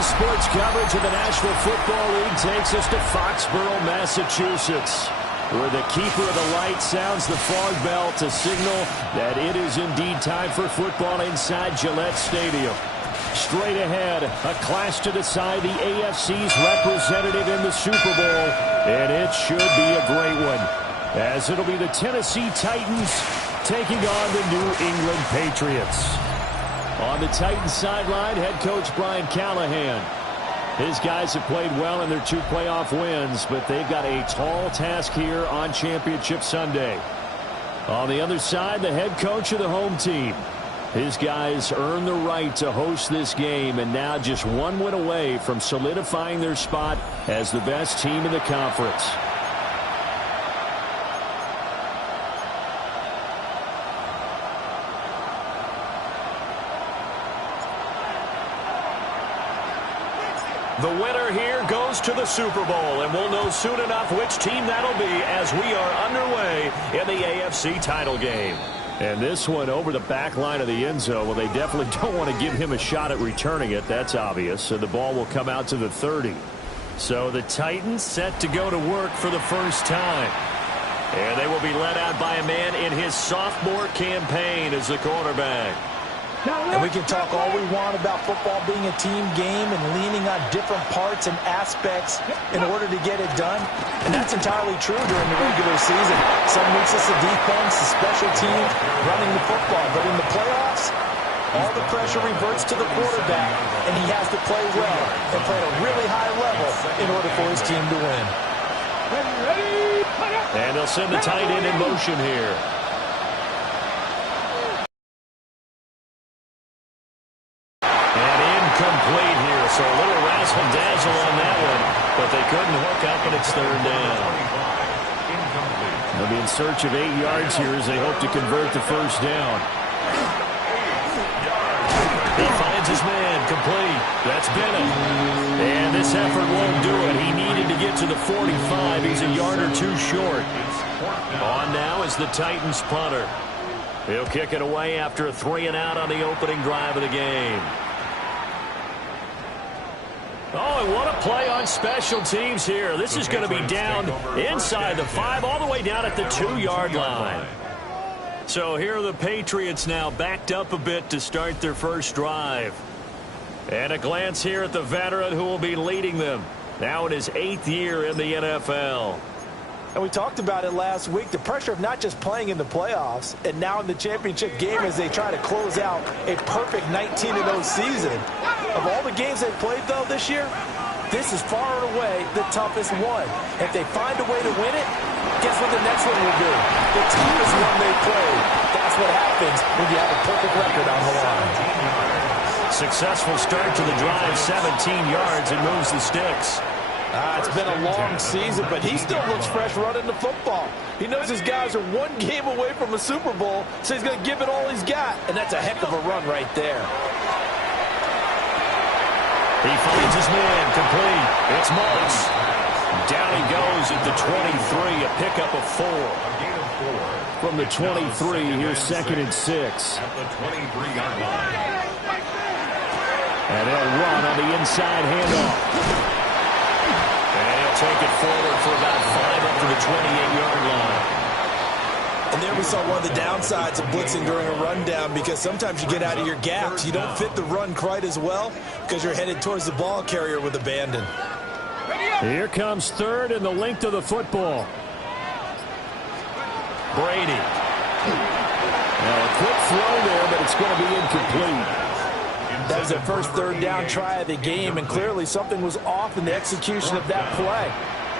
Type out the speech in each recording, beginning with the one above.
Today's sports coverage of the National Football League takes us to Foxborough, Massachusetts, where the keeper of the light sounds the fog bell to signal that it is indeed time for football inside Gillette Stadium. Straight ahead, a clash to decide the AFC's representative in the Super Bowl, and it should be a great one, as it'll be the Tennessee Titans taking on the New England Patriots. On the Titans sideline, head coach Brian Callahan. His guys have played well in their 2 playoff wins, but they've got a tall task here on Championship Sunday. On the other side, the head coach of the home team. His guys earned the right to host this game, and now just 1 win away from solidifying their spot as the best team in the conference. The winner here goes to the Super Bowl, and we'll know soon enough which team that'll be as we are underway in the AFC title game. And this one over the back line of the end zone. Well, they definitely don't want to give him a shot at returning it. That's obvious. So the ball will come out to the 30. So the Titans set to go to work for the first time. And they will be led out by a man in his sophomore campaign as the quarterback. And we can talk all we want about football being a team game and leaning on different parts and aspects in order to get it done. And that's entirely true during the regular season. Some weeks it's the defense, the special team, running the football. But in the playoffs, all the pressure reverts to the quarterback, and he has to play well and play at a really high level in order for his team to win. And they'll send the tight end in motion here. Complete here, so a little razzle-dazzle on that one, but they couldn't hook up, and it's 3rd down. They'll be in search of 8 yards here as they hope to convert the first down. He finds his man, complete. That's Bennett. And this effort won't do it. He needed to get to the 45. He's a yard or 2 short. On now is the Titans punter. He'll kick it away after a 3-and-out on the opening drive of the game. Oh, and what a play on special teams here. This is going to be down inside the 5, all the way down at the 2-yard line. So here are the Patriots now backed up a bit to start their first drive. And a glance here at the veteran who will be leading them. Now in his 8th year in the NFL. And we talked about it last week, the pressure of not just playing in the playoffs and now in the championship game as they try to close out a perfect 19-0 season. Of all the games they've played, though, this year, this is far and away the toughest one. If they find a way to win it, guess what the next one will do? The toughest one they played. That's what happens when you have a perfect record on the line. Successful start to the drive, 17 yards, and moves the sticks. It's been a long season, but he still looks fresh running the football. He knows his guys are 1 game away from a Super Bowl, so he's going to give it all he's got. And that's a heck of a run right there. He finds his man, complete. It's Moss. Down he goes at the 23, a pickup of 4. From the 23, here's 2nd and 6. And they'll run on the inside handoff. Take it forward for about 5 up to the 28-yard line. And there we saw one of the downsides of blitzing during a rundown, because sometimes you get out of your gaps. You don't fit the run quite as well because you're headed towards the ball carrier with abandon. Here comes 3rd and the length of the football. Brady. Now a quick throw there, but it's going to be incomplete. That was their first 3rd down try of the game, and clearly something was off in the execution of that play.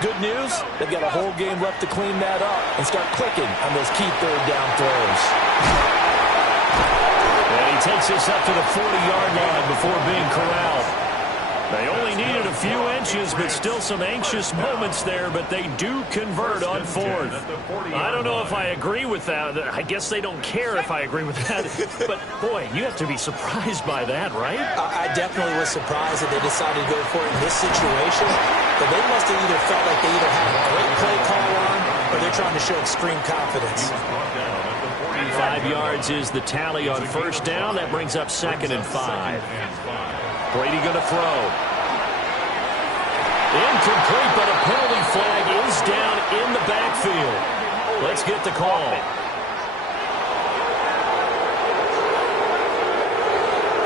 Good news, they've got a whole game left to clean that up and start clicking on those key 3rd down throws. And he takes this up to the 40-yard line before being corralled. They only needed a few inches, but still some anxious moments there, but they do convert on 4th. I don't know if I agree with that. I guess they don't care if I agree with that. But, boy, you have to be surprised by that, right? I definitely was surprised that they decided to go for it in this situation. But they must have either felt like they either had a great play call on or they're trying to show extreme confidence. 5 yards is the tally on 1st down. That brings up 2nd and 5. Brady going to throw. Incomplete, but a penalty flag is down in the backfield. Let's get the call.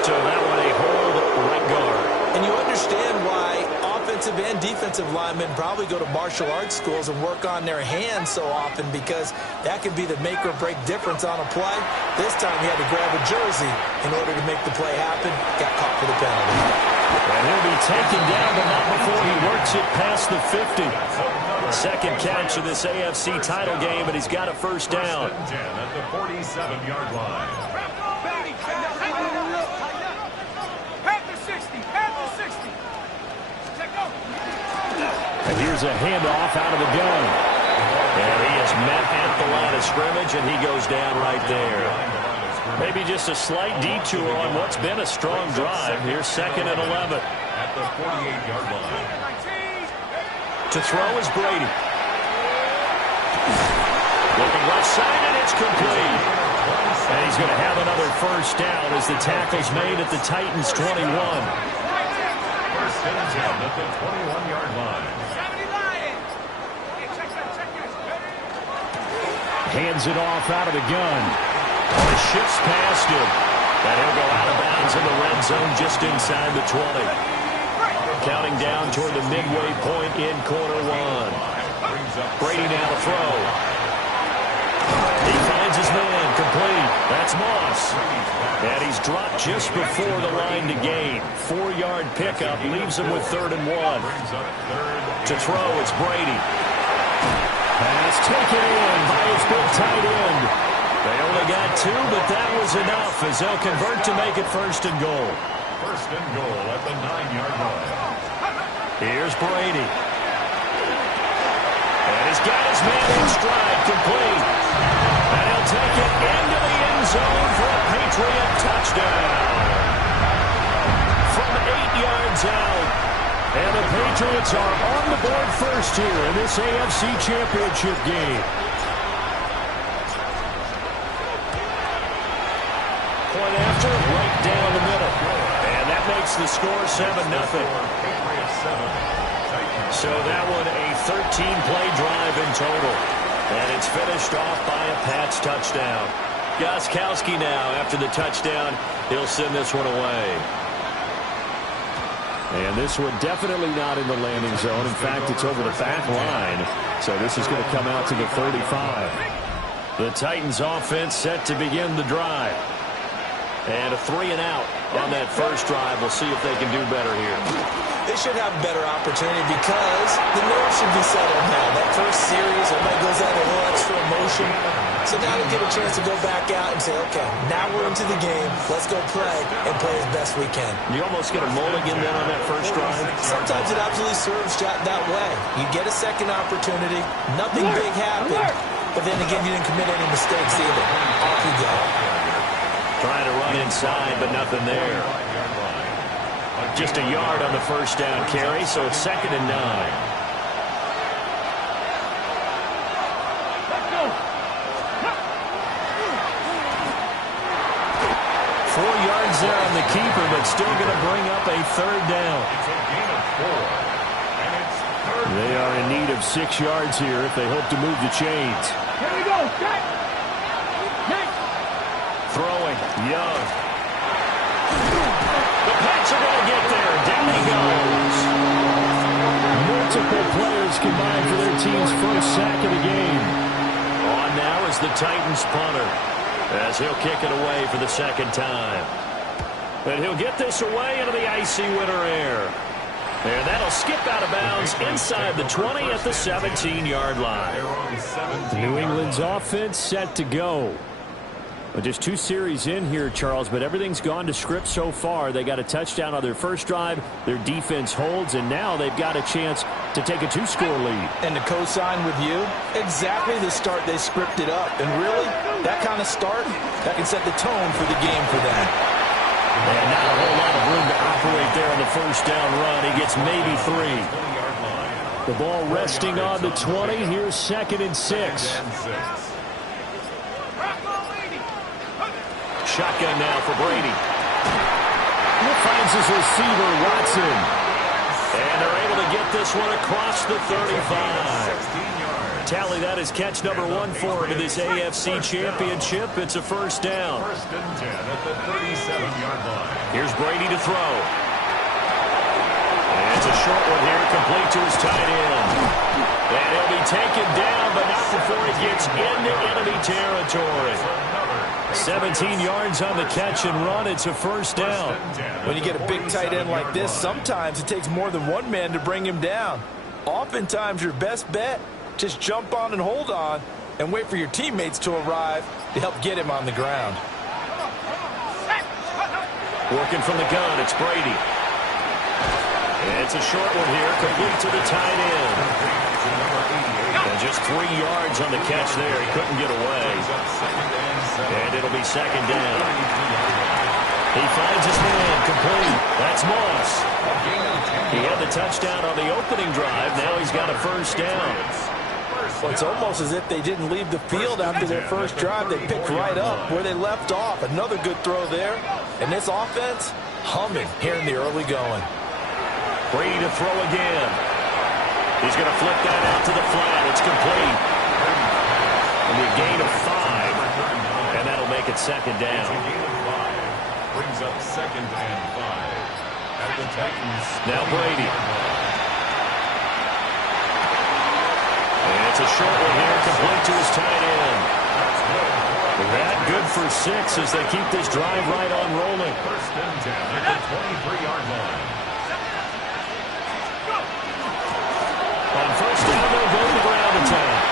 So that one a hold right guard. And you understand why offensive and defensive linemen probably go to martial arts schools and work on their hands so often, because that could be the make or break difference on a play. This time he had to grab a jersey in order to make the play happen. Got caught for the penalty. And he'll be taken down, but not before he works it past the 50. Second catch of this AFC title game, and he's got a first down. At the 47-yard line. And here's a handoff out of the gun. And he is met at the line of scrimmage, and he goes down right there. Maybe just a slight detour on what's been a strong drive. Here's 2nd and 11. At the 48-yard line. To throw is Brady. Looking left side, and it's complete. And he's going to have another first down as the tackle's made at the Titans' 21. First and 10 at the 21-yard line. Hands it off out of the gun. He shifts past him. And he'll go out of bounds in the red zone just inside the 20. Counting down toward the midway point in quarter one. Brady now to throw. He finds his man, complete. That's Moss. And he's dropped just before the line to gain. 4-yard pickup leaves him with 3rd and 1. To throw, it's Brady. Pass taken in by his big tight end. They only got 2, but that was enough as they'll convert to make it 1st and goal. First and goal at the 9-yard line. Here's Brady. And he's got his man in stride, complete. And he'll take it into the end zone for a Patriot touchdown. From 8 yards out. And the Patriots are on the board first here in this AFC Championship game. Point after, right down the middle. And that makes the score 7-0. So that one a 13-play drive in total. And it's finished off by a Pats touchdown. Gostkowski now, after the touchdown, he'll send this one away. And this one definitely not in the landing zone. In fact, it's over the back line. So this is going to come out to the 35. The Titans offense set to begin the drive. And a 3-and-out on that first drive. We'll see if they can do better here. They should have a better opportunity because the nerves should be settled now. That first series, everybody goes out a little extra emotion. So now they get a chance to go back out and say, okay, now we're into the game. Let's go play and play as best we can. You almost get a mulligan then on that first drive. Sometimes it absolutely serves that way. You get a second opportunity. Nothing big happened. But then again, you didn't commit any mistakes either. Off you go. Trying to run inside, but nothing there. Just a yard on the first down carry, so it's 2nd and 9. 4 yards there on the keeper, but still going to bring up a 3rd down. It's a gain of 4. And it's 3rd. They are in need of 6 yards here if they hope to move the chains. Here we go. Throwing, Young. The Pats are going to get there. Down he goes. Multiple players combined for their team's first sack of the game. On now is the Titans punter, as he'll kick it away for the 2nd time. And he'll get this away into the icy winter air. And that'll skip out of bounds inside the 20 at the 17-yard line. New England's offense set to go. Well, just 2 series in here, Charles, but everything's gone to script so far. They got a touchdown on their first drive. Their defense holds, and now they've got a chance to take a 2-score lead. And to co-sign with you, exactly the start they scripted up. And really, that kind of start, that can set the tone for the game for them. And not a whole lot of room to operate there on the first down run. He gets maybe 3. The ball resting on the 20. Here's 2nd and 6. Shotgun now for Brady. He finds his receiver, Watson. And they're able to get this one across the 35. Tally, that is catch number 1 for him in this AFC Championship. It's a first down. First and 10 at the 37-yard line. Here's Brady to throw. And it's a short one here, complete to his tight end. And he'll be taken down, but not before he gets into enemy territory. 17 yards on the catch and run. It's a first down. When you get a big tight end like this, sometimes it takes more than one man to bring him down. Oftentimes, your best bet, just jump on and hold on and wait for your teammates to arrive to help get him on the ground. Working from the gun, it's Brady. It's a short one here, complete to the tight end. And just 3 yards on the catch there. He couldn't get away. And it'll be second down. He finds his man, complete. That's Moss. He had the touchdown on the opening drive. Now he's got a first down. Well, it's almost as if they didn't leave the field after their first drive. They picked right up where they left off. Another good throw there. And this offense, humming here in the early going. Brady to throw again. He's going to flip that out to the flat. It's complete. And a gain of 5. And that'll make it second down. Brings up second and 5. At the Titans. Now Brady. And it's a short one here, complete to his tight end. That good for 6 as they keep this drive right on rolling. First and 10 at the 23-yard line. On first down, they'll go to the ground attack.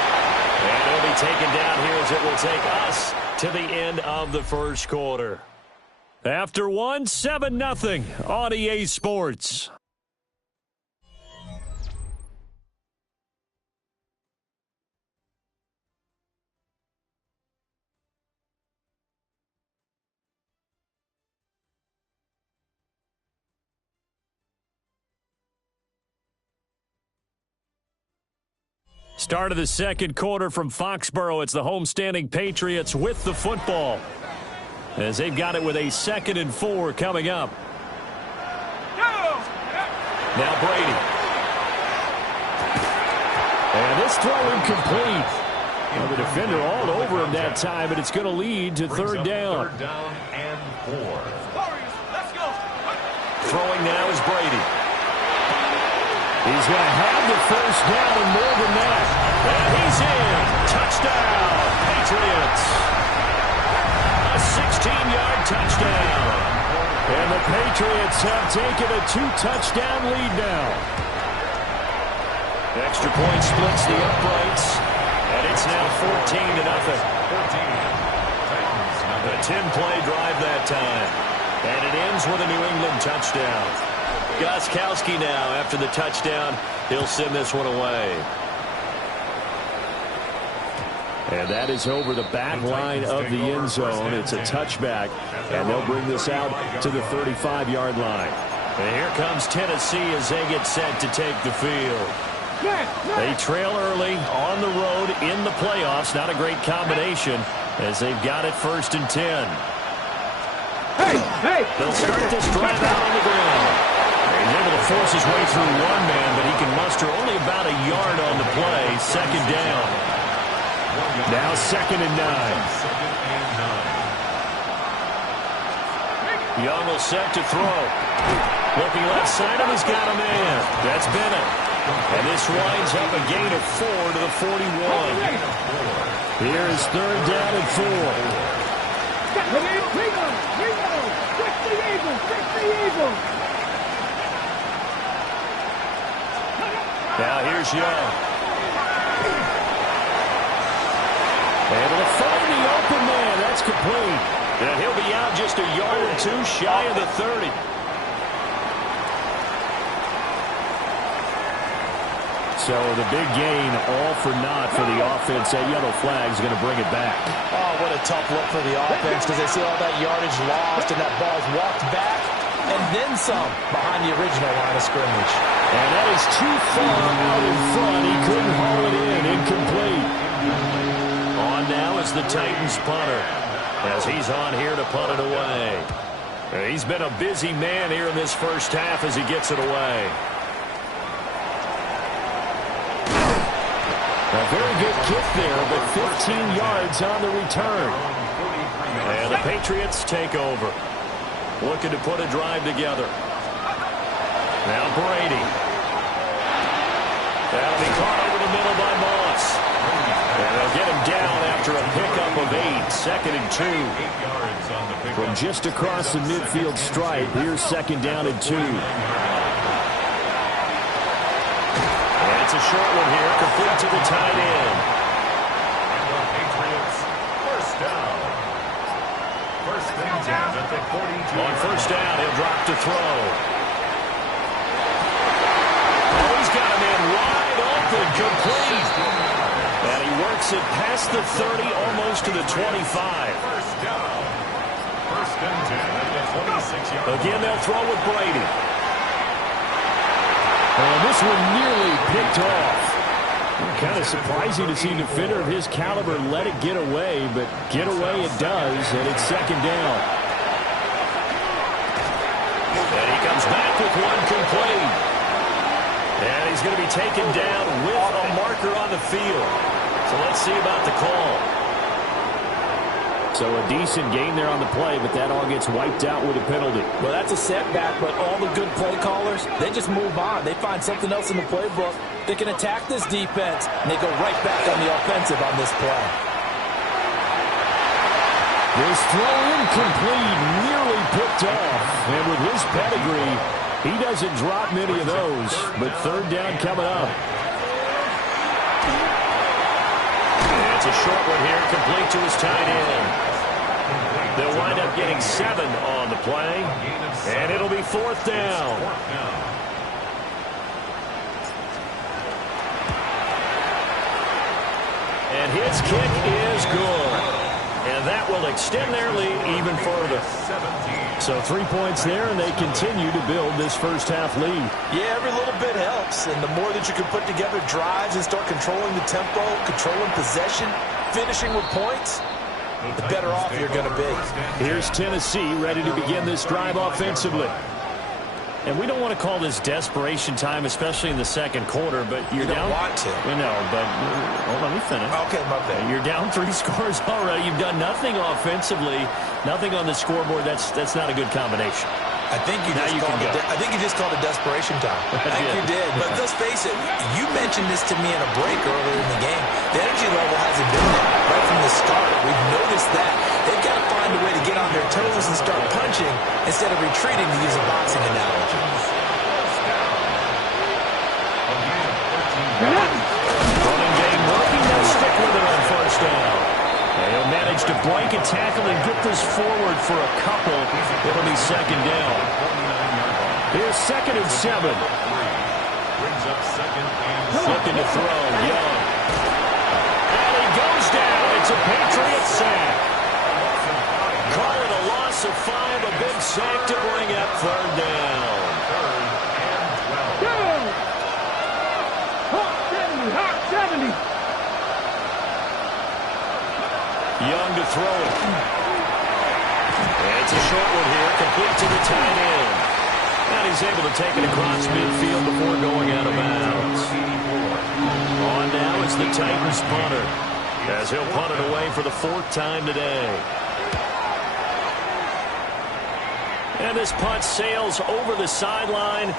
And it'll be taken down here as it will take us to the end of the first quarter. After 1, 7-0 on EA Sports. Start of the second quarter from Foxborough. It's the homestanding Patriots with the football, as they've got it with a 2nd and 4 coming up. Now Brady. And this throw incomplete. Well, the defender all over him that time, but it's going to lead to third down. Third down and 4. Throwing now is Brady. He's going to have the first down and more than that. And he's in. Touchdown, Patriots. A 16-yard touchdown. And the Patriots have taken a 2-touchdown lead now. Extra point splits the uprights. And it's now 14-0. A 10-play drive that time. And it ends with a New England touchdown. Gostkowski now, after the touchdown, he'll send this one away. And that is over the back line of the end zone. It's a touchback, and they'll bring this out to the 35-yard line. And here comes Tennessee as they get set to take the field. They trail early on the road in the playoffs. Not a great combination as they've got it 1st and 10. They'll start this drive out on the ground. He's able to force his way through one man, but he can muster only about a yard on the play. Second down. Now 2nd and 9. Young will set to throw. Looking left side of, he's got a man. That's Bennett. And this winds up a gain of 4 to the 41. Here is third down and 4. Now here's Young. Able to find the open man. That's complete. And he'll be out just a yard or 2 shy of the 30. So the big gain, all for naught for the offense. That yellow flag is going to bring it back. Oh, what a tough look for the offense, because they see all that yardage lost and that ball's walked back and then some behind the original line of scrimmage. And that is too far out in front. He couldn't haul it in. Incomplete. On now is the Titans punter, as he's on here to punt it away. He's been a busy man here in this first half as he gets it away. A very good kick there, but 15 yards on the return. And the Patriots take over. Looking to put a drive together. Now Brady. That'll be caught over the middle by Moss. And they'll get him down after a pickup of 8. 2nd and 2. From just across the midfield stripe, here's 2nd down and 2. And it's a short one here, complete to the tight end. Patriots, first down. First and 10 at the 42. On first down, he'll drop to throw. Oh, he's got a man wide open, complete. And he works it past the 30, almost to the 25. First down. First and 10 at the 26-yard line. Again, they'll throw with Brady. And this one nearly picked off. Kind of surprising to see a defender of his caliber let it get away, but get away it does, and it's 2nd down. And he comes back with one complete. And he's going to be taken down with a marker on the field. So let's see about the call. So a decent gain there on the play, but that all gets wiped out with a penalty. Well, that's a setback, but all the good play callers, they just move on. They find something else in the playbook. They can attack this defense, and they go right back on the offensive on this play. This throw incomplete, nearly picked off. And with his pedigree, he doesn't drop many of those, but 3rd down coming up. It's a short one here, complete to his tight end. They'll wind up getting 7 on the play, and it'll be 4th down. And his kick is good. And that will extend their lead even further. So 3 points there, and they continue to build this first half lead. Yeah, every little bit helps, and the more that you can put together drives and start controlling the tempo, controlling possession, finishing with points, the better off you're going to be. Here's Tennessee ready to begin this drive offensively. And we don't want to call this desperation time, especially in the second quarter, but you're down. You don't want to. No, but let me finish. Okay, my bad. You're down 3 scores already. You've done nothing offensively, nothing on the scoreboard. That's not a good combination. I think you just called it desperation time. I think you did. But let's face it, you mentioned this to me in a break earlier in the game. The energy level hasn't been there right from the start. We've noticed that. They've got to find a way to get on their toes and start punching instead of retreating, to use a boxing analogy. Running game working. They'll stick with it on first down. They'll manage to break a tackle and get this forward for a couple. It'll be 2nd down. Here's 2nd and 7. Looking to throw. Young. And he goes down. It's a Patriot sack. Call it a loss of 5. A big sack to bring up 3rd down. Young to throw it. And it's a short one here, complete to the tight end. And he's able to take it across midfield before going out of bounds. On now is the Titans punter, as he'll punt it away for the 4th time today. And this punt sails over the sideline,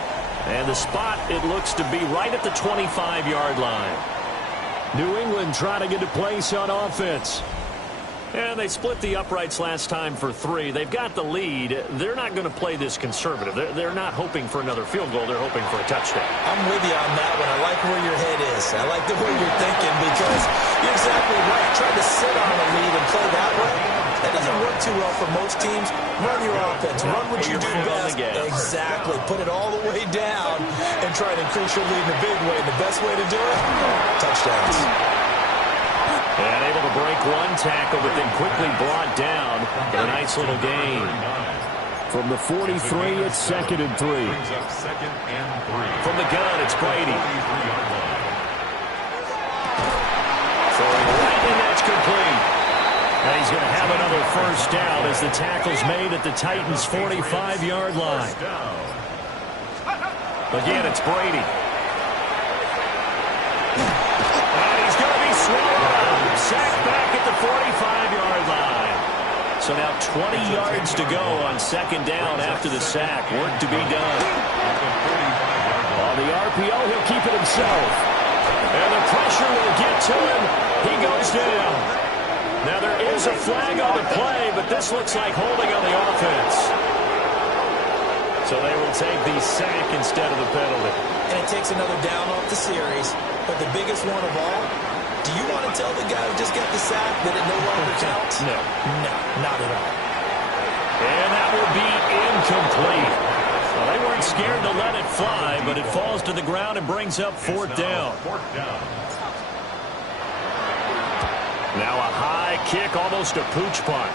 and the spot, it looks to be right at the 25-yard line. New England trying to get a place on offense. And they split the uprights last time for 3. They've got the lead. They're not going to play this conservative. They're not hoping for another field goal. They're hoping for a touchdown. I'm with you on that one. I like where your head is. I like the way you're thinking, because you're exactly right. Trying to sit on a lead and play that way, that doesn't work too well for most teams. Run your offense. Run what you do best. Exactly. Put it all the way down and try to increase your lead in a big way. And the best way to do it, touchdowns. And able to break one tackle, but then quickly brought down in a nice little gain. From the 43, it's 2nd and 3. From the gun, it's Brady. Throwing right, and that's complete. And he's going to have another first down as the tackle's made at the Titans' 45-yard line. Again, it's Brady. And he's going swallowed up. Sacked back at the 45-yard line. So now 20 yards to go on second down after the sack. Work to be done. On the RPO, he'll keep it himself. And the pressure will get to him. He goes down. Now there is a flag on the play, but this looks like holding on the offense. So they will take the sack instead of the penalty. And it takes another down off the series. But the biggest one of all, do you want to tell the guy who just got the sack that it no longer counts? No. No, not at all. And that will be incomplete. Well, they weren't scared to let it fly, but it falls to the ground and brings up fourth down. Now a high kick, almost a pooch punt.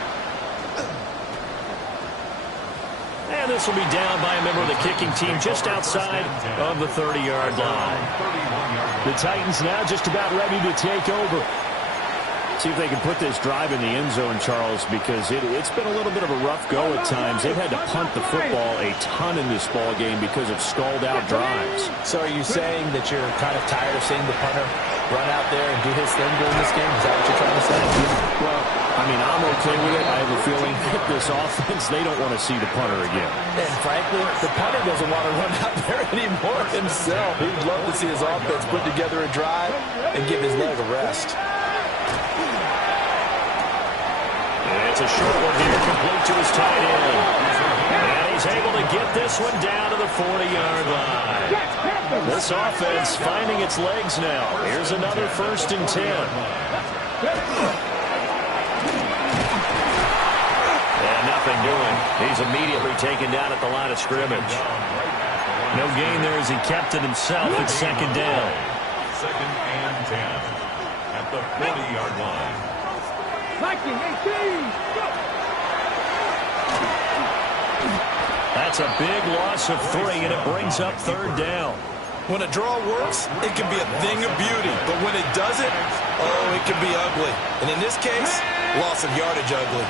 And this will be down by a member of the kicking team just outside of the 30-yard line. The Titans now just about ready to take over. See if they can put this drive in the end zone, Charles, because it's been a little bit of a rough go at times. They've had to punt the football a ton in this ball game because of stalled-out drives. So are you saying that you're kind of tired of seeing the punter run out there and do his thing during this game? Is that what you're trying to say? Well, I mean, I'm okay with it. I have a feeling that this offense, they don't want to see the punter again. And frankly, the punter doesn't want to run out there anymore himself. He'd love to see his offense put together a drive and give his leg a rest. And it's a short one here, complete to his tight end. And he's able to get this one down to the 40-yard line. This offense finding its legs now. Here's another 1st and 10. And nothing doing. He's immediately taken down at the line of scrimmage. No gain there as he kept it himself at second down. 2nd and 10 at the 40-yard line. That's a big loss of 3, and it brings up 3rd down. When a draw works, it can be a thing of beauty. But when it doesn't, oh, it can be ugly. And in this case, loss of yardage ugly.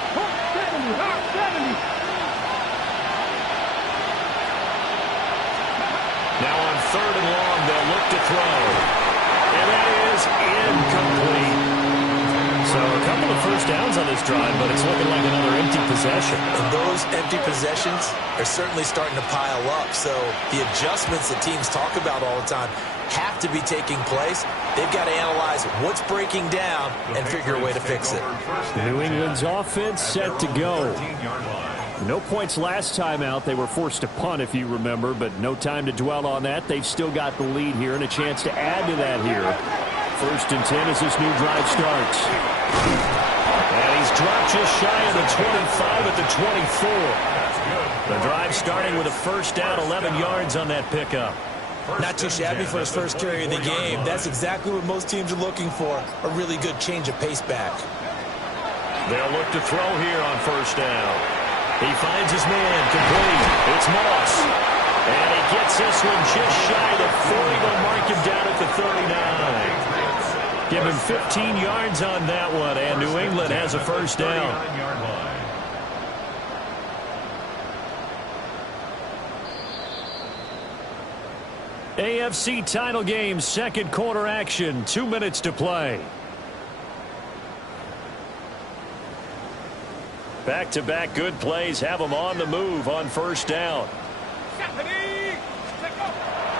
Now on 3rd and long, they'll look to throw. And that is incomplete. So a couple of first downs on this drive, but it's looking like another empty possession. And those empty possessions are certainly starting to pile up. So the adjustments that teams talk about all the time have to be taking place. They've got to analyze what's breaking down and figure a way to fix it. New England's offense set to go. No points last time out. They were forced to punt, if you remember, but no time to dwell on that. They've still got the lead here and a chance to add to that here. 1st and 10 as this new drive starts. And he's dropped just shy of the 25 at the 24. The drive starting with a 1st down, 11 yards on that pickup. Not too shabby for his first carry of the game. That's exactly what most teams are looking for, a really good change of pace back. They'll look to throw here on 1st down. He finds his man, complete. It's Moss. And he gets this one just shy of the 40. They'll mark him down at the 39. Give him 15 yards on that one, and New England has a 1st down. AFC title game, 2nd quarter action, 2 minutes to play. Back-to-back good plays have them on the move on 1st down.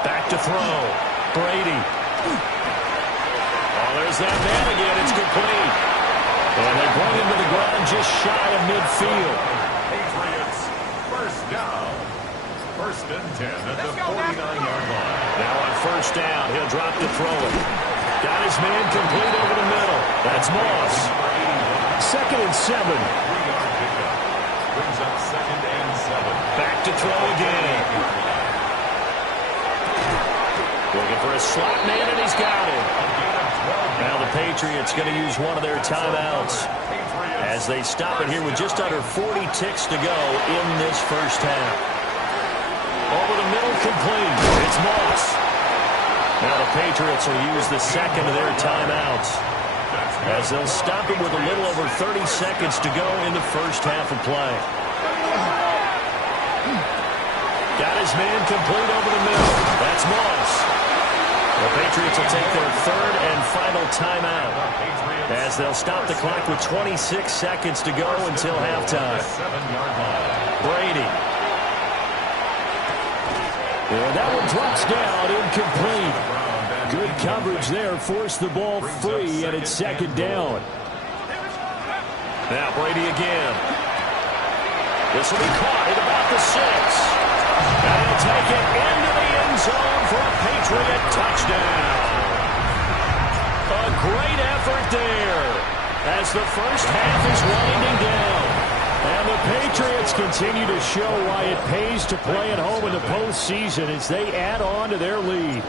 Back to throw. Brady. Oh, there's that man again. It's complete. And they bring him to the ground just shy of midfield. Patriots, 1st down. 1st and 10 at the 49-yard line. Now on 1st down, he'll drop to throw it. Got his man complete over the middle. That's Moss. 2nd and 7. 3-yard pickup. Brings up 2nd and 7. Back to throw again. Looking for a slot man, and he's got it. Now the Patriots going to use one of their timeouts as they stop it here with just under 40 ticks to go in this 1st half. Over the middle, complete. It's Moss. Now the Patriots will use the 2nd of their timeouts as they'll stop it with a little over 30 seconds to go in the 1st half of play. Got his man complete over the middle. That's Moss. The Patriots will take their third and final timeout as they'll stop the clock with 26 seconds to go until halftime. Brady. And that one drops down, incomplete. Good coverage there, forced the ball free, and it's second down. Now Brady again. This will be caught at about the 6. And he'll take it into the end zone for a Patriot touchdown. A great effort there as the first half is winding down. And the Patriots continue to show why it pays to play at home in the postseason as they add on to their lead.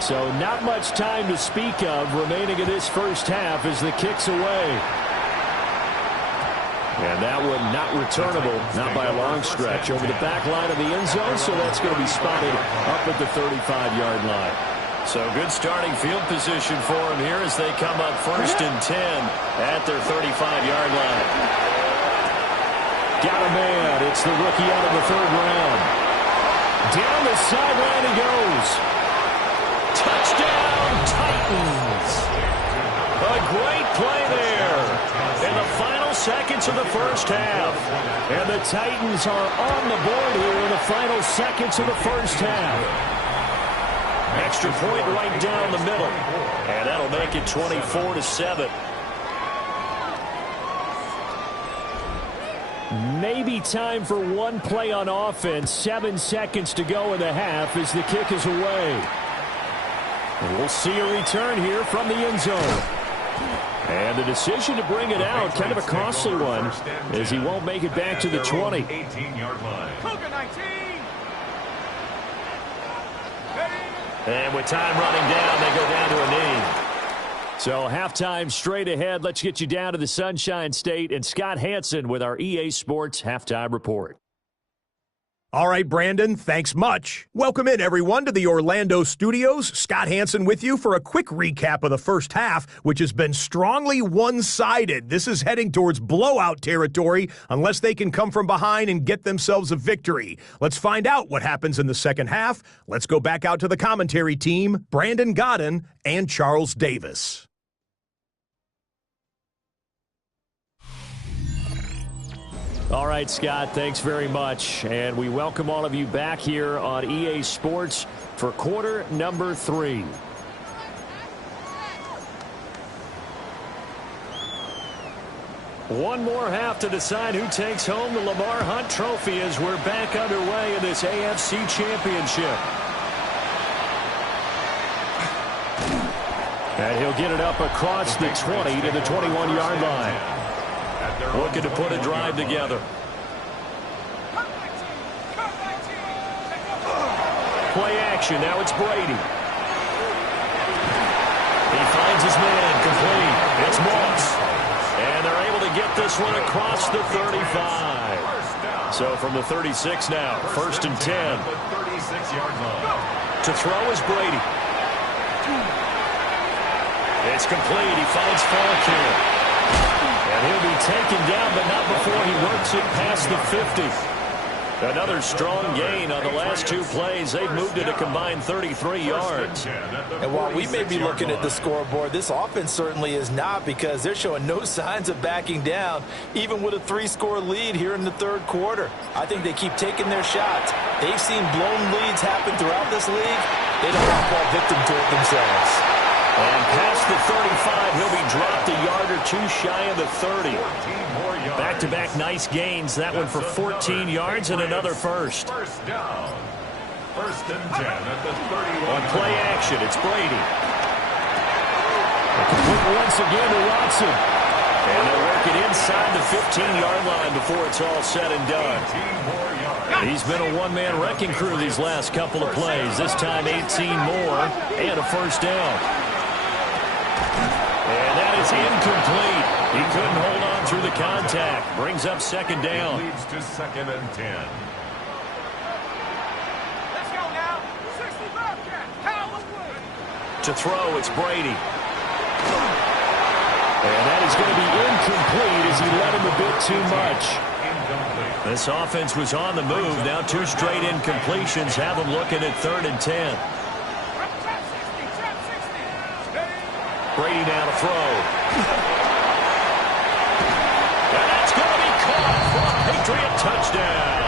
So not much time to speak of remaining in this first half as the kick's away. And that one not returnable, not by a long stretch, over the back line of the end zone, so that's going to be spotted up at the 35-yard line. So good starting field position for them here as they come up first and 10 at their 35-yard line. Got a man. It's the rookie out of the third round. Down the sideline he goes. Touchdown, Titans. A great play there in the final seconds of the first half. And the Titans are on the board here in the final seconds of the first half. Extra point right down the middle. And that'll make it 24-7. Maybe time for one play on offense. 7 seconds to go in the half as the kick is away. And we'll see a return here from the end zone. And the decision to bring it out, kind of a costly one, as he won't make it back to the 20. 18-yard line. And with time running down, they go down to a knee. So halftime straight ahead. Let's get you down to the Sunshine State and Scott Hansen with our EA Sports Halftime Report. All right, Brandon, thanks much. Welcome in, everyone, to the Orlando studios. Scott Hansen with you for a quick recap of the first half, which has been strongly one-sided. This is heading towards blowout territory unless they can come from behind and get themselves a victory. Let's find out what happens in the second half. Let's go back out to the commentary team, Brandon Godden and Charles Davis. All right, Scott, thanks very much. And we welcome all of you back here on EA Sports for quarter number 3. One more half to decide who takes home the Lamar Hunt Trophy as we're back underway in this AFC Championship. And he'll get it up across the 20 to the 21-yard line. Looking to put a drive together. Play action. Now it's Brady. He finds his man complete. It's Moss. And they're able to get this one across the 35. So from the 36 now, first and 10. To throw is Brady. It's complete. He finds Falk. And he'll be taken down, but not before he works it past the 50. Another strong gain on the last 2 plays. They've moved it a combined 33 yards. And while we may be looking at the scoreboard, this offense certainly is not, because they're showing no signs of backing down, even with a 3-score lead here in the third quarter. I think they keep taking their shots. They've seen blown leads happen throughout this league. They don't want to fall victim to it themselves. And past the 35, he'll be dropped a yard or 2 shy of the 30. Back-to-back nice gains. That one for 14 yards and another first. First down. First and 10 at the 31. On play action, it's Brady. Complete once again to Watson. And they'll work it inside the 15-yard line before it's all said and done. He's been a one-man wrecking crew these last couple of plays. This time 18 more and a first down. And that is incomplete. He couldn't hold on through the contact. Brings up second down. It leads to second and 10. Let's go now. 65 cat. To throw, it's Brady. And that is going to be incomplete as he led him a bit too much. Incomplete. This offense was on the move. Now 2 straight incompletions have them looking at 3rd and 10. Brady now to throw. And that's going to be caught for a Patriot touchdown.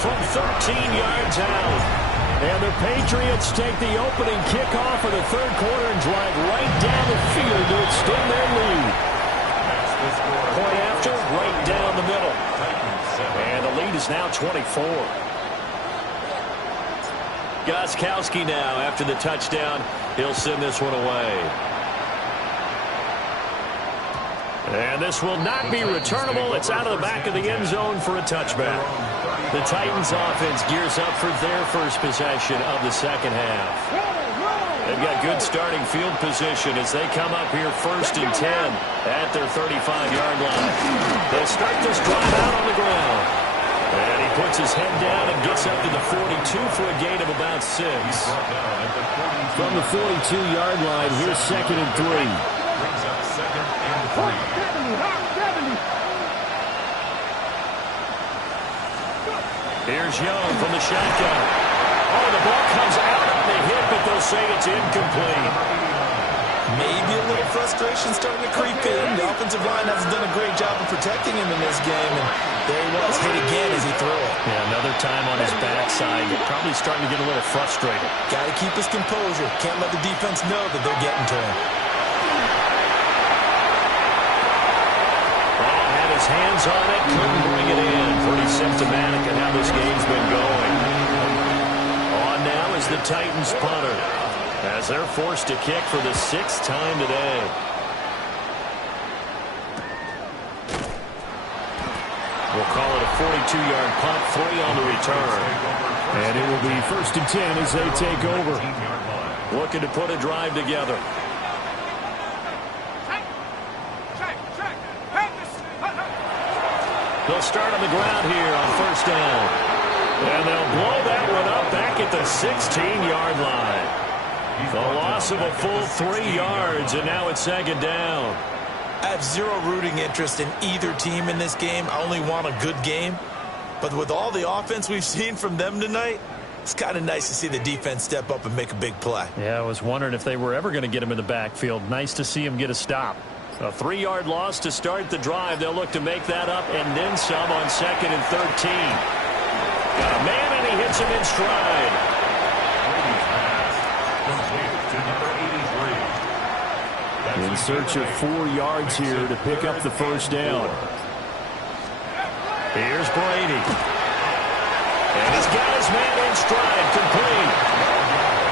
From 13 yards out. And the Patriots take the opening kickoff of the 3rd quarter and drive right down the field to extend their lead. Point after, right down the middle. And the lead is now 24. Gostkowski now after the touchdown. He'll send this one away. And this will not be returnable. It's out of the back of the end zone for a touchback. The Titans offense gears up for their first possession of the second half. They've got good starting field position as they come up here 1st and 10 at their 35-yard line. They'll start this drive out on the ground. And he puts his head down and gets up to the 42 for a gain of about 6. From the 42-yard line, here's 2nd and 3. Brings up 2nd and 3. Here's Young from the shotgun. Oh, the ball comes out on the hit, but they'll say it's incomplete. Maybe a little frustration starting to creep in. The offensive line hasn't done a great job of protecting him in this game, and there he was, hit again as he threw it. Yeah, another time on his backside. Probably starting to get a little frustrated. Got to keep his composure. Can't let the defense know that they're getting to him. Had his hands on it, couldn't bring it in. Pretty symptomatic of how this game's been going. On now is the Titans punter, as they're forced to kick for the 6th time today. We'll call it a 42-yard punt, 3 on the return. And it will be 1st and 10 as they take over. Looking to put a drive together. They'll start on the ground here on 1st down. And they'll blow that one up back at the 16-yard line. The loss of a full 3 yards, and now it's 2nd down. I have zero rooting interest in either team in this game. I only want a good game. But with all the offense we've seen from them tonight, it's kind of nice to see the defense step up and make a big play. Yeah, I was wondering if they were ever going to get him in the backfield. Nice to see him get a stop. A 3-yard loss to start the drive. They'll look to make that up and then some on 2nd and 13. Got a man, and he hits him in stride. In search of 4 yards here to pick up the 1st down. Here's Brady. And he's got his man in stride, complete.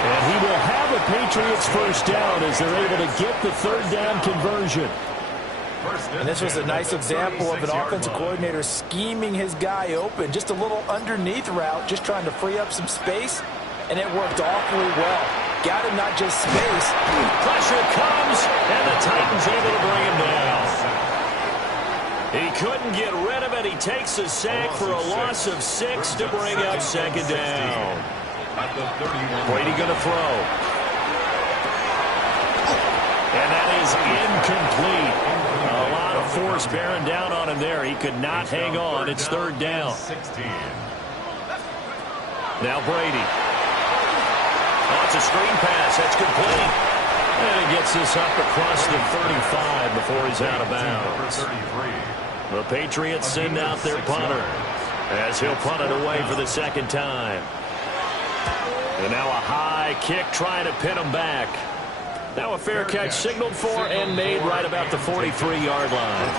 And he will have a Patriots 1st down as they're able to get the 3rd down conversion. And this was a nice example of an offensive coordinator scheming his guy open. Just a little underneath route, just trying to free up some space, and it worked awfully well. Got him not just space. Pressure comes, and the Titans able to bring him down. He couldn't get rid of it. He takes a sack for a loss of 6 to bring up 2nd down. Brady going to throw. And that is incomplete. A lot of force bearing down on him there. He could not hang on. It's 3rd down. Now Brady. Oh, it's a screen pass. That's complete. And he gets this up across the 35 before he's out of bounds. The Patriots send out their punter as he'll punt it away for the 2nd time. And now a high kick trying to pin him back. Now a fair catch signaled for and made right about the 43-yard line.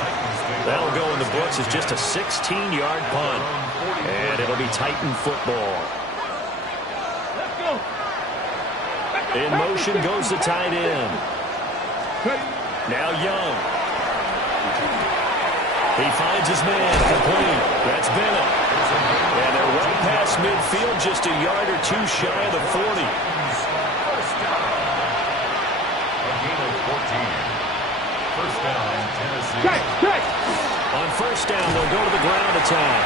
That'll go in the books as just a 16-yard punt. And it'll be Titan football. In motion goes the tight end. Now Young. He finds his man, complete. That's Bennett. And they're well past midfield, just a yard or 2 shy of the 40. First down, Tennessee. On 1st down, they'll go to the ground attack.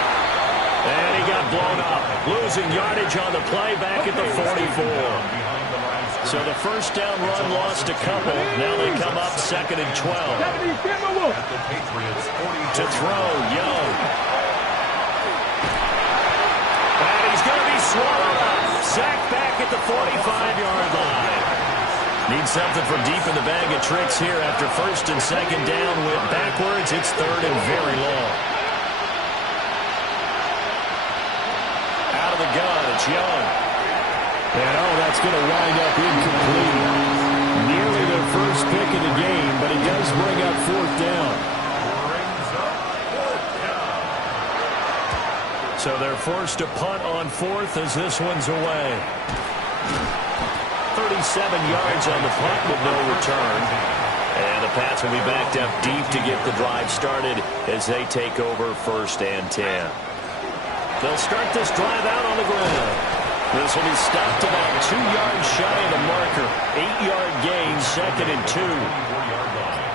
And he got blown up. Losing yardage on the play back at the 44. So the first down run lost a couple. Now they come up 2nd and 12. At the Patriots 40. To throw, Young. And he's going to be swallowed up. Sacked back at the 45-yard line. Needs something from deep in the bag of tricks here after 1st and 2nd down. Went backwards. It's 3rd and very long. Out of the gun, it's Young. And that's going to wind up incomplete. Nearly their first pick of the game, but it does bring up 4th down. So they're forced to punt on 4th as this one's away. 37 yards on the punt with no return. And the Pats will be backed up deep to get the drive started as they take over 1st and 10. They'll start this drive out on the ground. This will be stopped about 2 yards shy of the marker. 8-yard gain, 2nd and 2. 4-yard line.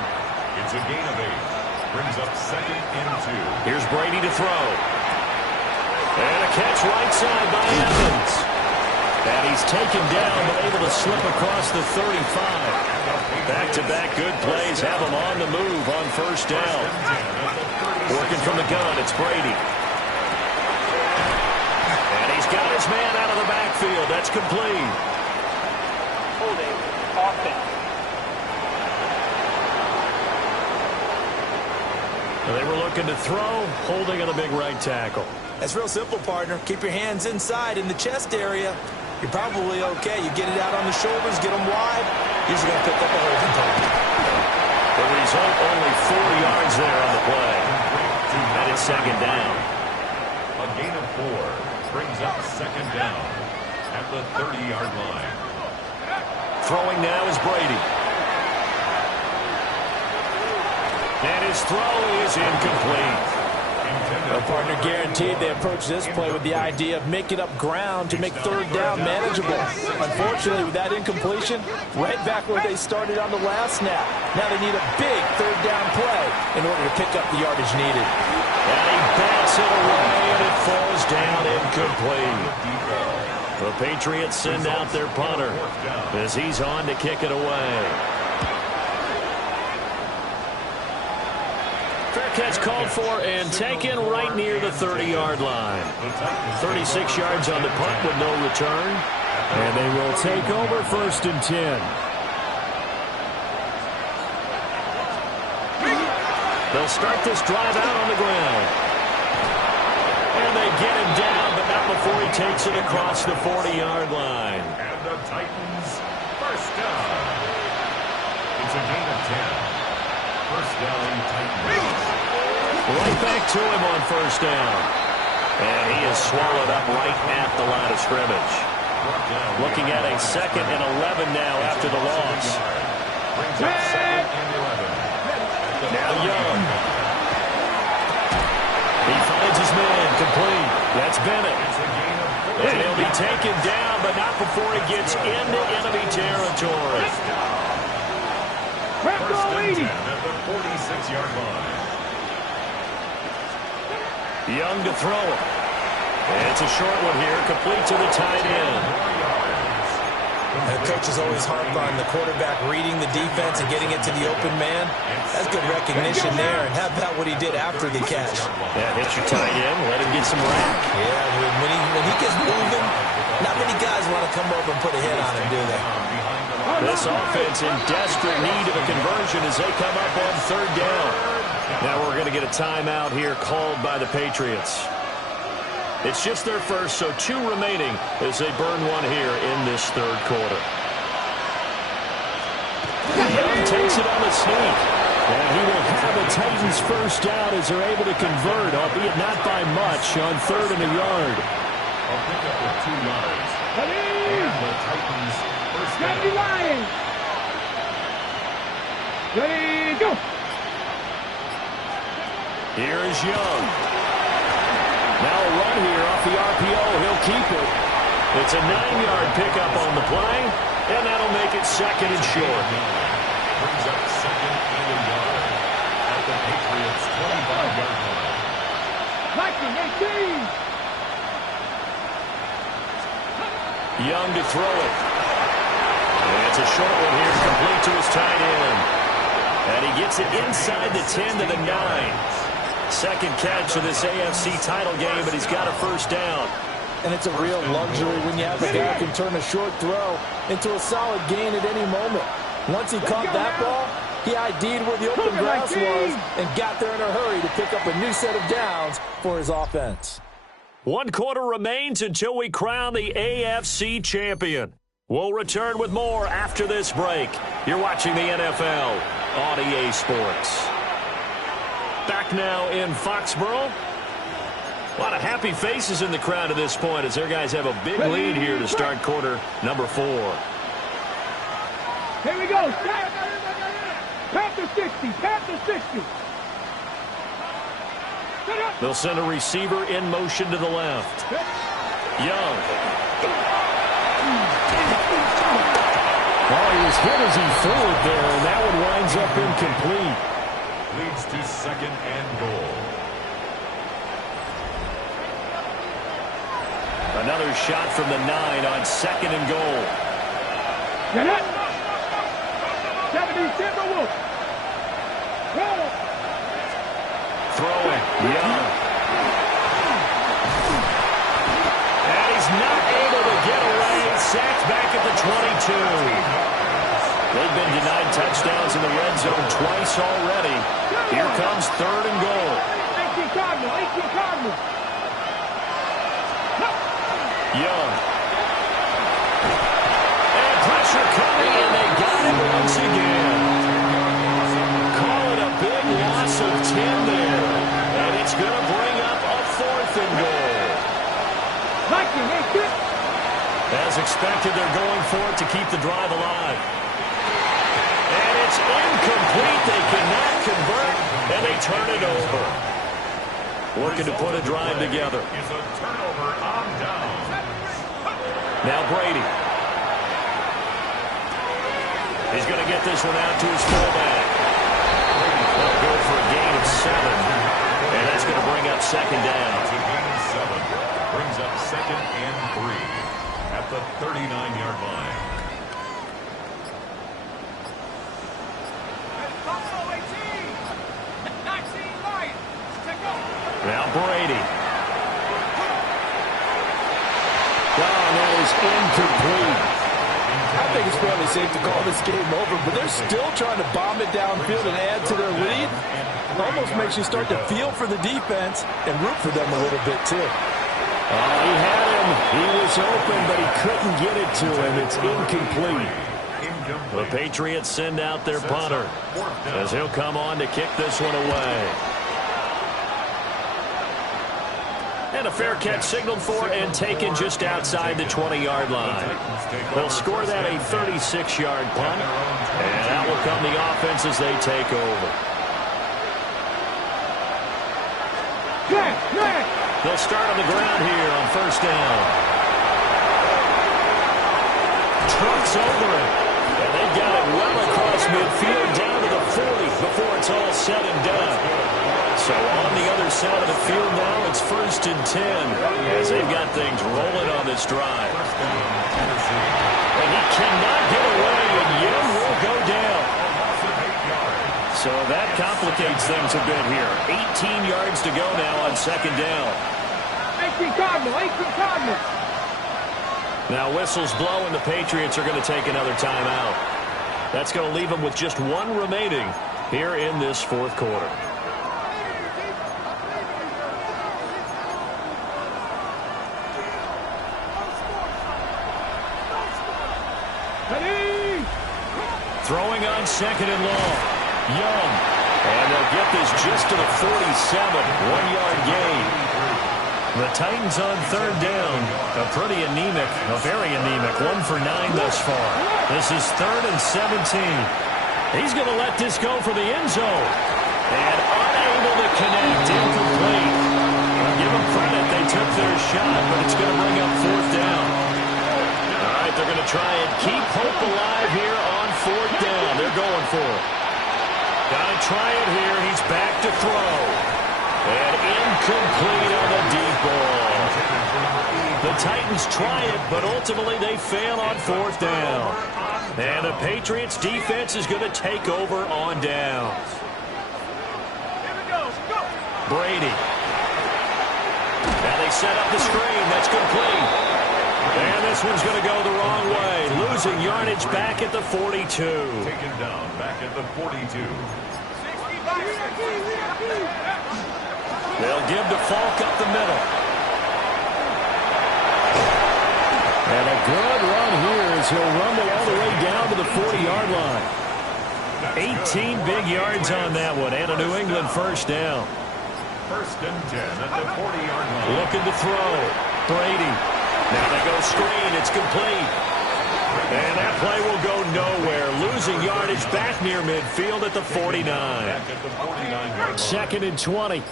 It's a gain of 8. Brings up 2nd and 2. Here's Brady to throw. And a catch right side by Evans. And he's taken down but able to slip across the 35. Back-to-back good plays have him on the move on 1st down. Working from the gun, it's Brady. Got his man out of the backfield. That's complete. Holding offense. They were looking to throw, holding on the big right tackle. That's real simple, partner. Keep your hands inside in the chest area. You're probably okay. You get it out on the shoulders, get them wide. Usually going to pick up a holding call. The result, only 4 yards there on the play. And it's 2nd down. A gain of 4. Brings up 2nd down at the 30-yard line. Throwing now is Brady. And his throw is incomplete. Well, partner, guaranteed they approach this play with the idea of making up ground to make 3rd down manageable. Unfortunately, with that incompletion, right back where they started on the last snap. Now they need a big 3rd down play in order to pick up the yardage needed. And he bats it away, and it falls down incomplete. The Patriots send out their punter as he's on to kick it away. Fair catch called for and taken right near the 30-yard line. 36 yards on the punt with no return. And they will take over 1st and 10. They'll start this drive out on the ground. And they get him down, but not before he takes it across the 40-yard line. And the Titans, 1st down. It's a gain of 10. 1st down, Titans. Right back to him on 1st down. And he is swallowed up right at the line of scrimmage. Looking at a 2nd and 11 now after the loss. Brings up 2nd and 11. Now Young. He finds his man complete. That's Bennett. And he'll be taken down, but not before he gets into enemy territory. 1st and 10 at the 46-yard line. Young to throw it. And it's a short one here, complete to the tight end. The coaches always harp on the quarterback reading the defense and getting it to the open man. That's good recognition there, and how about what he did after the catch? Yeah, hit your tight end, let him get some rack. Yeah, when he gets moving, not many guys want to come over and put a hit on him, do they? This offense in desperate need of a conversion as they come up on 3rd down. Now we're going to get a timeout here called by the Patriots. It's just their first, so 2 remaining as they burn one here in this 3rd quarter. Young takes it on the sneak. And he will have the Titans 1st down as they're able to convert, albeit not by much, on 3rd and a yard. I'll pick up with 2 yards. And the Titans 1st down. Ready, go! Here is Young. Now a run here off the RPO. He'll keep it. It's a 9-yard pickup on the play, and that'll make it 2nd and short. Brings up 2nd and a yard at the Patriots 25-yard line. Viking 18! Young to throw it. And it's a short one here, complete to his tight end. And he gets it inside the 10 to the 9. Second catch of this AFC title game, but he's got a first down. And it's a real luxury when you have a guy who can turn a short throw into a solid gain at any moment. Once he caught that ball, he ID'd where the open grass was and got there in a hurry to pick up a new set of downs for his offense. 1 quarter remains until we crown the AFC champion. We'll return with more after this break. You're watching the NFL on EA Sports. Back now in Foxborough. A lot of happy faces in the crowd at this point as their guys have a big lead here to start quarter number 4. Here we go. Panther 60. Panther 60. They'll send a receiver in motion to the left. Young. Oh, he was hit as he threw it there, and that one winds up incomplete. Leads to second and goal. Another shot from the 9 on second and goal. Get it. 70 Timberwolves. Throwing. Young. And he's not able to get away. Sacked back at the 22. They've been denied touchdowns in the red zone twice already. Here comes third and goal. 18 Cardinal. 18 Cardinal. Young. And pressure coming, and they got it once again. Call it a big loss of 10 there. And it's going to bring up a fourth and goal. As expected, they're going for it to keep the drive alive. And it's incomplete. They cannot convert, and they turn it over. Looking to put a drive together. Is a turnover on down. Now Brady. He's going to get this one out to his fullback. They'll go for a gain of 7. And that's going to bring up second down. It's a gain of 7. Brings up second and 3 at the 39-yard line. Now Brady. And that is incomplete. I think it's fairly safe to call this game over, but they're still trying to bomb it downfield and add to their lead. It almost makes you start to feel for the defense and root for them a little bit, too. He had him. He was open, but he couldn't get it to him. It's incomplete. The Patriots send out their punter as he'll come on to kick this one away. And a fair catch signaled for and taken just outside the 20-yard line. They'll score that a 36-yard punt, and out will come the offense as they take over. They'll start on the ground here on first down. Trucks over it, and they've got it well across midfield down to the 40 before it's all said and done. So on the other side of the field now, it's first and 10 as they've got things rolling on this drive. And he cannot get away, and Yim will go down. So that complicates things a bit here. 18 yards to go now on second down. 18 Cardinal, 18 Cardinal. Now whistles blow, and the Patriots are going to take another timeout. That's going to leave them with just one remaining here in this fourth quarter. Throwing on second and long. Young. And they'll get this just to the 47. 1-yard gain. The Titans on third down. A very anemic. 1 for 9 thus far. This is third and 17. He's going to let this go for the end zone. And unable to connect. Incomplete. I'll give them credit. They took their shot, but it's going to bring up fourth down. All right, they're going to try and keep hope alive here on fourth down. They're going for it. Got to try it here. He's back to throw. And incomplete on the deep ball. The Titans try it, but ultimately they fail on fourth down. And the Patriots defense is going to take over on downs. Brady. Now they set up the screen. That's complete. And this one's going to go the wrong way. Losing yardage back at the 42. Taken down back at the 42. They'll give to Falk up the middle. And a good run here as he'll rumble all the way down to the 40-yard line. 18 big yards on that one, and a New England first down. First and 10 at the 40-yard line. Looking to throw. Brady. Now they go screen. It's complete. And that play will go nowhere. Losing yardage back near midfield at the 49. Back at the 49-yard line. Second and 20.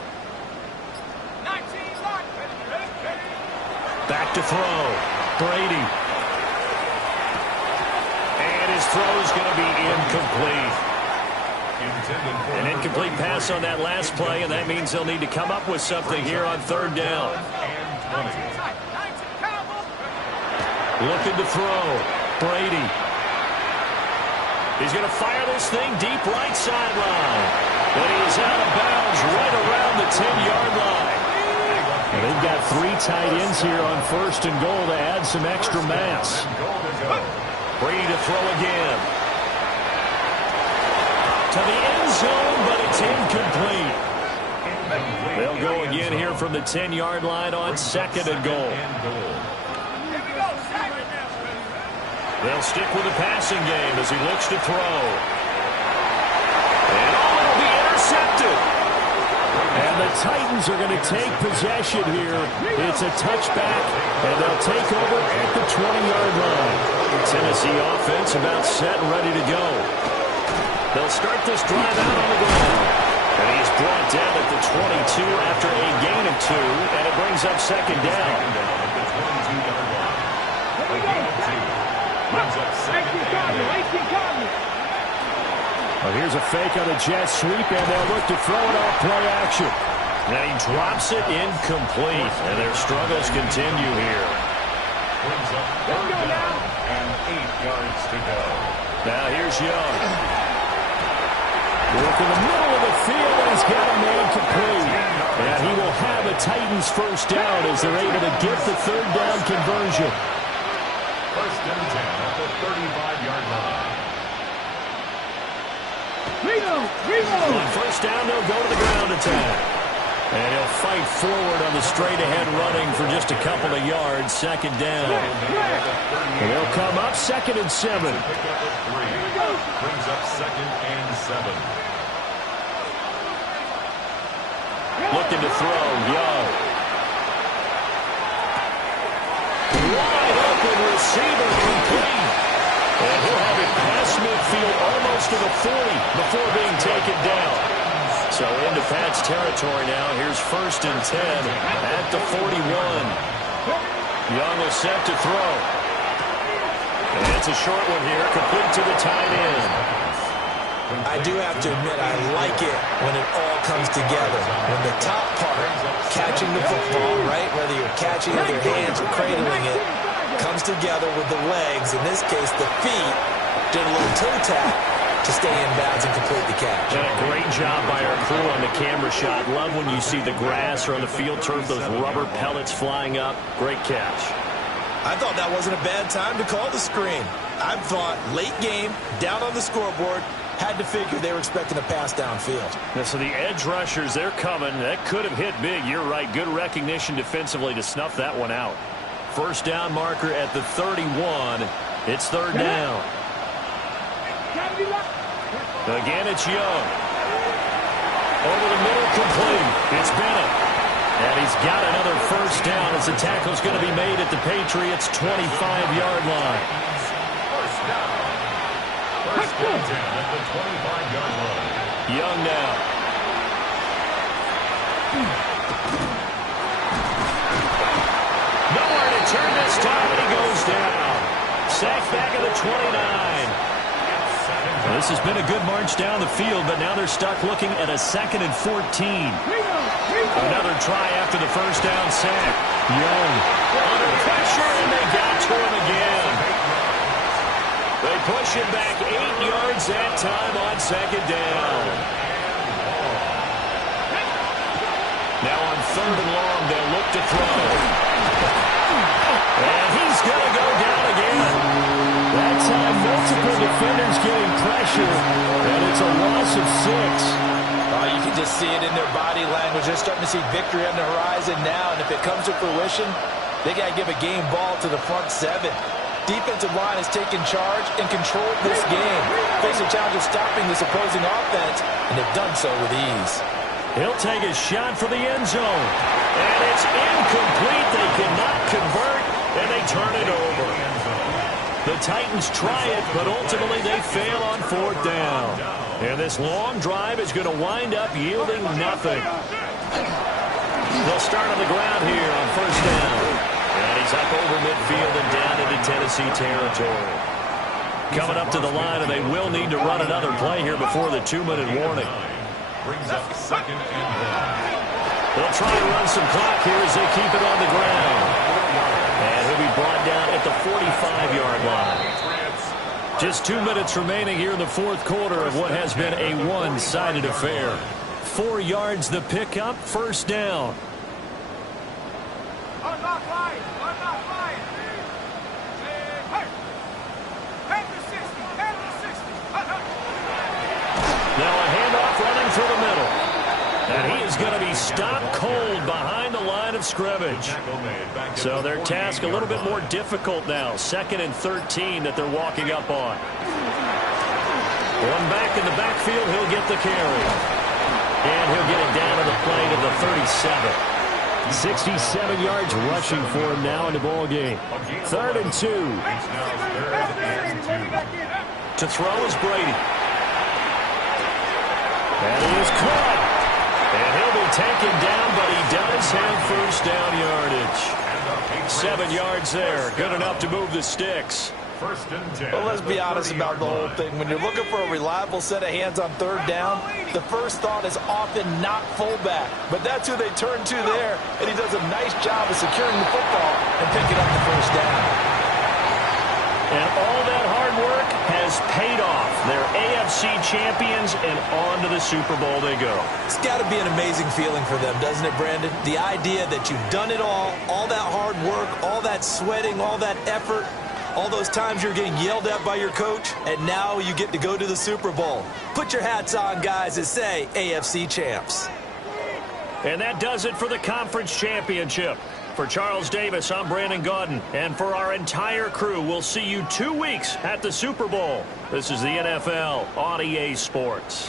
Back to throw. Brady. And his throw's going to be incomplete. An incomplete pass on that last play, and that means they'll need to come up with something here on third down. Looking to throw. Brady. He's going to fire this thing deep right sideline. But he's out of bounds right around the 10-yard line. And they've got 3 tight ends here on first and goal to add some extra mass. Brady to throw again. To the end zone, but it's incomplete. They'll go again here from the 10-yard line on second and goal. They'll stick with the passing game as he looks to throw. And it'll be intercepted. And the Titans are going to take possession here. It's a touchback, and they'll take over at the 20-yard line. Tennessee offense about set and ready to go. They'll start this drive out on the ground. And he's brought down at the 22 after a gain of 2, and it brings up second down. At the 22-yard line. A gain of 2. Brings up second down. Well, here's a fake on a jet sweep, and they'll look to throw it off play action. And he drops it incomplete, and their struggles continue here. Brings up third down and 8 yards to go. Now here's Young. Work in the middle of the field, and he's got a man complete. And he will have a Titans first down as they're able to get the third down conversion. First and 10 at the 35-yard line. On first down, they'll go to the ground attack. And he'll fight forward on the straight-ahead running for just a couple of yards. Second down. And they'll come up second and 7. Pick up at 3. Brings up second and 7. Looking to throw. Young. Wide open receiver complete. And he'll have it past midfield almost to the 40 before being taken down. So into Pat's territory now. Here's first and 10 at the 41. Young will set to throw. And it's a short one here, complete to the tight end. I do have to admit, I like it when it all comes together. When the top part, catching the football, right, whether you're catching it with your hands or cradling it, comes together with the legs. In this case, the feet did a little toe tap to stay in bounds and complete the catch. And a great job by our crew on the camera shot. Love when you see the grass or on the field turf, those rubber pellets flying up. Great catch. I thought that wasn't a bad time to call the screen. I thought late game, down on the scoreboard, had to figure they were expecting a pass downfield. Yeah, so the edge rushers, they're coming. That could have hit big. You're right. Good recognition defensively to snuff that one out. First down marker at the 31. It's third down. Again, it's Young. Over the middle, complete. It's Bennett. And he's got another first down as the tackle's going to be made at the Patriots' 25-yard line. First down. First and 10 at the 25-yard line. Young now. Nowhere to turn this time, and he goes down. Sacked back at the 29. Well, this has been a good march down the field, but now they're stuck looking at a 2nd and 14. Another try after the first down sack. Young under pressure, and they got to him again. They push him back 8 yards that time on second down. Now on third and long, they'll look to throw. And he's going to go down again. That time, multiple defenders getting pressure, and it's a loss of 6. You can just see it in their body language. They're starting to see victory on the horizon now, and if it comes to fruition, they got to give a game ball to the front 7. Defensive line has taken charge and controlled this game. Face a challenge of stopping this opposing offense, and they've done so with ease. He'll take a shot for the end zone. And it's incomplete. They cannot convert, and they turn it over. The Titans try it, but ultimately they fail on fourth down. And this long drive is going to wind up yielding nothing. They'll start on the ground here on first down. And he's up over midfield and down into Tennessee territory. Coming up to the line, and they will need to run another play here before the 2-minute warning. Brings up second and 1. They'll try to run some clock here as they keep it on the ground. And he'll be brought down at the 45-yard line. Just 2 minutes remaining here in the fourth quarter of what has been a one-sided affair. 4 yards the pickup, first down. Now a handoff running through the middle. And he is going to be stopped cold behind the line of scrimmage. So their task a little bit more difficult now. 2nd and 13 that they're walking up on. One back in the backfield, he'll get the carry. And he'll get it down to the plane of the 37. 67 yards rushing for him now in the ball game. 3rd and 2. To throw is Brady. And he is caught. And he'll be taken down, but he does have first down yardage. 7 yards there. Good enough to move the sticks. First and 10. Well, let's be honest about the whole thing. When you're looking for a reliable set of hands on third down, the first thought is often not fullback. But that's who they turn to there, and he does a nice job of securing the football and picking up the first down. And all that hard work has paid off. They're AFC champions, and on to the Super Bowl they go. It's got to be an amazing feeling for them, doesn't it, Brandon? The idea that you've done it all that hard work, all that sweating, all that effort, all those times you're getting yelled at by your coach, and now you get to go to the Super Bowl. Put your hats on, guys, and say AFC champs. And that does it for the conference championship. For Charles Davis, I'm Brandon Gaudin. And for our entire crew, we'll see you 2 weeks at the Super Bowl. This is the NFL on EA Sports.